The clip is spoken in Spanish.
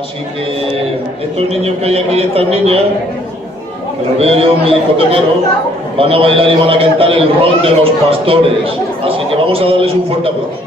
Así que estos niños que hay aquí y estas niñas, que los veo yo en mi discotequero, van a bailar y van a cantar el rol de los pastores. Así que vamos a darles un fuerte aplauso.